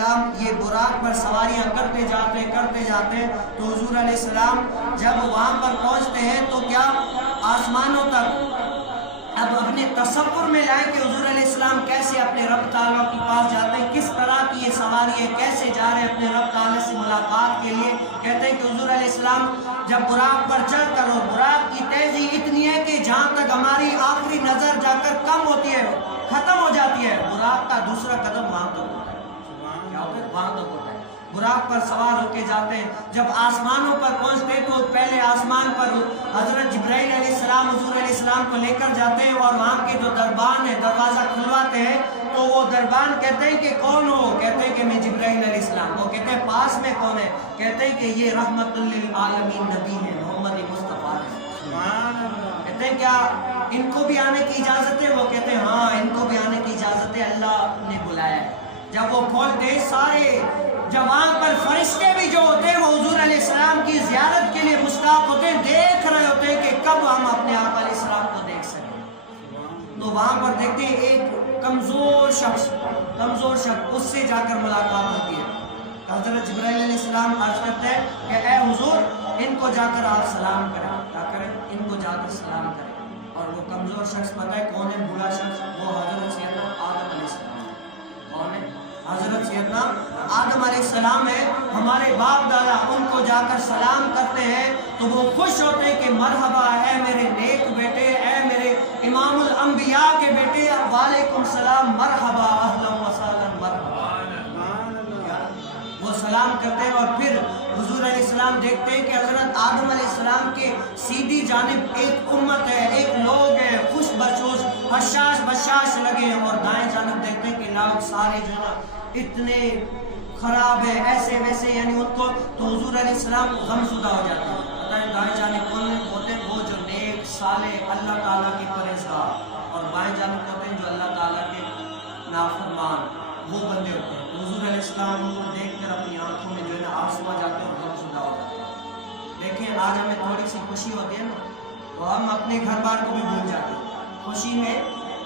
السلام یہ براق پر سواریاں کرتے جاتے تو حضور علیہ السلام جب وہاں پر پہنچتے ہیں تو کیا آسمانوں تک اب اپنے تصور میں لائے کہ حضور علیہ السلام کیسے اپنے رب تعالیٰ کے پاس جاتے ہیں، کس طرح کی یہ سواری ہے، کیسے جا رہے ہیں اپنے رب تعالیٰ سے ملاقات کے لیے۔ کہتے ہیں کہ حضور علیہ السلام جب براق پر چڑھ کر، اور براق کی تیزی اتنی ہے کہ جہاں تک ہماری آخری نظر جا کر کم ہوتی ہے، ختم ہو جاتی ہے، براق کا دوسرا قدم وہاں تک ہوتا ہے، کیا ہوتا ہے؟ وہاں تک ہوتا ہے۔ براق پر سوار ہو کے جاتے ہیں، جب آسمانوں پر پہنچتے تو پہلے آسمان پر حضرت جبرائیل علیہ السلام حضور علیہ السلام کو لے کر جاتے ہیں، اور وہاں کے جو دربان ہے دروازہ کھلواتے ہیں تو وہ دربان کہتے ہیں کہ کون ہو؟ کہتے ہیں کہ میں جبرائیل علیہ السلام۔ وہ کہتے ہیں پاس میں کون ہے؟ کہتے ہیں کہ یہ رحمت للعالمین نبی ہے، محمد مصطفیٰ ہے۔ کہتے ہیں کیا ان کو بھی آنے کی اجازت ہے؟ وہ کہتے ہیں ہاں ان کو بھی آنے کی اجازت ہے، اللہ نے بلایا ہے۔ جب وہ کھولتے سارے جوان پر فرشتے بھی جو ہوتے ہیں وہ حضور علیہ السلام کی زیارت کے لیے مشتاق ہوتے ہیں، دیکھ رہے ہوتے ہیں کہ کب ہم اپنے آقا علیہ السلام کو دیکھ سکیں۔ تو وہاں پر دیکھتے ہیں ایک کمزور شخص اس سے جا کر ملاقات ہوتی ہے۔ حضرت جبرائیل علیہ السلام عرض کرتے ہیں کہ اے حضور ان کو جا کر آپ سلام کریں، کیا کریں؟ ان کو جا کر سلام کریں۔ اور وہ کمزور شخص پتہ ہے کون ہے؟ بوڑھا شخص، وہ حضرت سیدنا آدم علیہ السلام۔ کون ہے؟ حضرت سیدنا آدم علیہ السلام ہے، ہمارے باپ دادا، ان کو جا کر سلام کرتے ہیں تو وہ خوش ہوتے ہیں کہ مرحبا اے میرے نیک بیٹے، اے میرے امام الانبیاء کے بیٹے، وعلیکم السلام، مرحبا، اہلا و سہلا، مرحبا۔ وہ سلام کرتے ہیں، اور پھر حضور علیہ السلام دیکھتے ہیں کہ حضرت آدم علیہ السلام کے سیدھی جانب ایک امت ہے، ایک لوگ ہیں، خوش بچوش حشاش بشاش لگے ہیں، اور دائیں جانب دیکھتے ہیں کہ لوگ سارے جو ہے اتنے خراب ہے، ایسے ویسے، یعنی ان کو تو حضور علیہ السلام غم زدہ ہو جاتے ہیں۔ پتہ ہے دائیں جانب کون ہوتے ہیں؟ وہ جو نیک صالح اللہ تعالیٰ کے پرہیزگار، اور بائیں جانب ہوتے ہیں جو اللہ تعالیٰ کے نافرمان، وہ بندے ہوتے ہیں۔ حضور علیہ السلام ان کو دیکھ کر اپنی آنکھوں میں جو ہے نا آنسو آ جاتے ہیں اور غم زدہ ہو جاتے ہیں۔ دیکھیں آج ہمیں تھوڑی سی خوشی ہوتی ہے نا تو ہم اپنے گھر بار کو بھی بھول جاتے ہیں۔ خوشی میں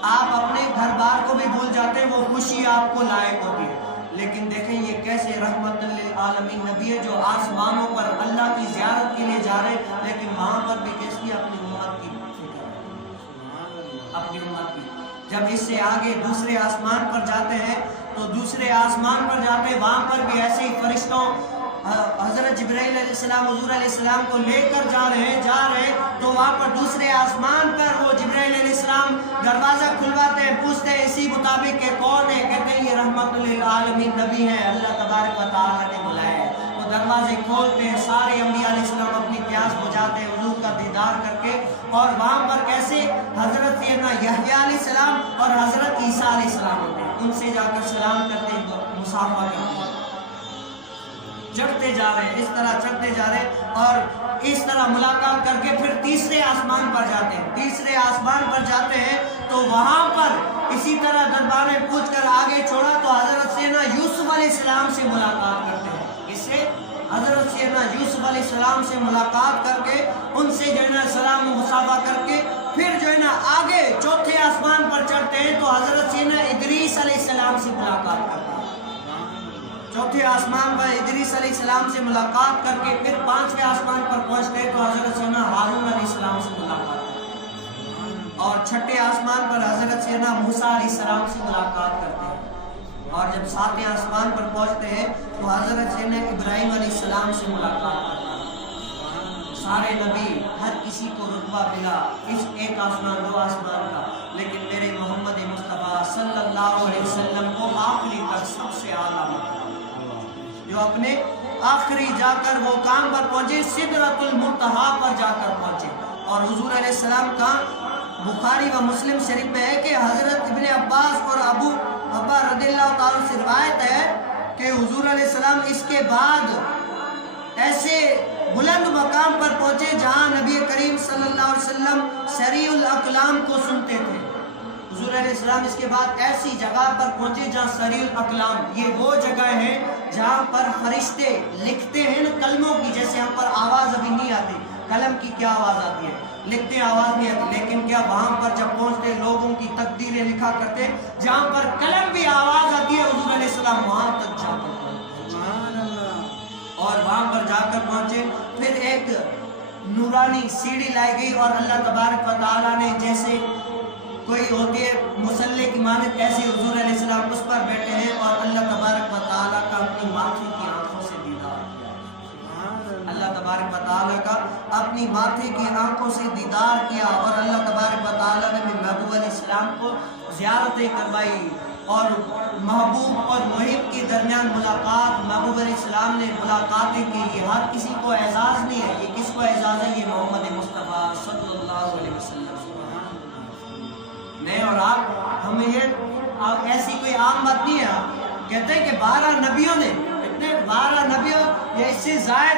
آپ اپنے گھر بار کو بھی بھول جاتے ہیں، وہ خوشی آپ کو لائق ہوتی ہے۔ لیکن دیکھیں یہ کیسے رحمت للعالمین نبی ہے جو آسمانوں پر اللہ کی زیارت کے لیے جا رہے ہیں، لیکن وہاں پر بھی کیسی اپنی امت کی فکر ہے، اپنی امت کی۔ جب اس سے آگے دوسرے آسمان پر جاتے ہیں تو دوسرے آسمان پر جاتے ہیں، وہاں پر بھی ایسے ہی فرشتوں حضرت جبرائیل علیہ السلام حضور علیہ السلام کو لے کر جا رہے ہیں تو وہاں پر دوسرے آسمان پر وہ جبرائیل علیہ السلام دروازہ کھلواتے ہیں، پوچھتے ہیں اسی مطابق کہ کون ہے؟ کہتے ہیں یہ رحمت للعالمین نبی ہے، اللہ تبارک و تعالیٰ نے بلایا ہے۔ وہ دروازے کھولتے ہیں، سارے انبیاء علیہ السلام اپنی پیاس بجھاتے ہیں حضور کا دیدار کر کے، اور وہاں پر کیسے حضرت سیدنا یحییٰ علیہ السلام اور حضرت عیسیٰ علیہ السلام ہوتے ہیں، ان سے جا کر سلام کرتے ہیں، مصافحہ کرتے ہیں، چڑھتے جا رہے ہیں، اس طرح چڑھتے جا رہے ہیں، اور اس طرح ملاقات کر کے پھر تیسرے آسمان پر جاتے ہیں۔ تیسرے آسمان پر جاتے ہیں تو وہاں پر اسی طرح دربار میں پوچھ کر آگے چھوڑا تو حضرت سیدنا یوسف علیہ السلام سے ملاقات کرتے ہیں۔ اس سے حضرت سیدنا یوسف علیہ السلام سے ملاقات کر کے ان سے جو ہے نا سلام و مصافحہ کر کے پھر جو ہے نا آگے چوتھے آسمان پر چڑھتے ہیں تو حضرت سیدنا ادریس علیہ السلام سے ملاقات کرتے ہیں۔ چوتھے آسمان پر ادریس علیہ السلام سے ملاقات کر کے پھر پانچویں آسمان پر پہنچتے ہیں تو حضرت سیدنا ہارون علیہ السلام سے ملاقات کرتے ہیں، اور چھٹے آسمان پر حضرت سیدنا موسیٰ علیہ السلام سے ملاقات کرتے ہیں، اور جب ساتویں آسمان پر پہنچتے ہیں تو حضرت سیدنا ابراہیم علیہ السلام سے ملاقات کرتے ہیں۔ سارے نبی ہر کسی کو رتبہ ملا اس ایک آسمان دو آسمان کا، لیکن میرے محمد مصطفیٰ صلی اللہ علیہ وسلم کو آخری تک سب سے اعلیٰ مقام، جو اپنے آخری جا کر وہ کام پر پہنچے، سدرۃ المنتہا پر جا کر پہنچے۔ اور حضور علیہ السلام کا بخاری و مسلم شریف میں ہے کہ حضرت ابن عباس اور ابو ابا رضی اللہ تعالیٰ سے روایت ہے کہ حضور علیہ السلام اس کے بعد ایسے بلند مقام پر پہنچے جہاں نبی کریم صلی اللہ علیہ وسلم سریع الاقلام کو سنتے تھے۔ حضور علیہ السلام اس کے بعد ایسی جگہ پر پہنچے جہاں سریع الاقلام، یہ وہ جگہ ہے جہاں پر فرشتے لکھتے ہیں کلموں کی، جیسے ہم پر آواز ابھی نہیں آتی، قلم کی کیا آواز آتی ہے؟ لکھتے آواز نہیں آتی، لیکن کیا وہاں پر جب پہنچتے لوگوں کی تقدیریں لکھا کرتے، جہاں پر قلم بھی آواز آتی ہے حضور علیہ السلام وہاں تک جا کر اور وہاں پر جا کر پہنچے. پھر ایک نورانی سیڑھی لائی گئی اور اللہ تبارک و تعالیٰ نے جیسے کوئی ہوتی ہے مصلی کی مانند، ایسے حضور علیہ السلام اس پر بیٹھے ہیں اور اللہ تبارک و تعالیٰ کا اپنی ماتھے کی آنکھوں سے دیدار کیا. اللہ تبارک و تعالیٰ کا اپنی ماتھے کی آنکھوں سے دیدار کیا اور اللہ تبارک و تعالیٰ نے محبوب علیہ السلام کو زیارتیں کروائی اور محبوب اور محب کے درمیان ملاقات. محبوب علیہ السلام نے ملاقاتیں کی. یہ ہر کسی کو اعزاز نہیں ہے. یہ کس کو اعزاز ہے؟ یہ محمد مصطفیٰ صلی اللہ علیہ وسلم نہیں. اور آپ ہمیں یہ ایسی کوئی عام بات نہیں ہے. کہتے ہیں کہ 12 نبیوں نے، اتنے 12 نبیوں یا اس سے زائد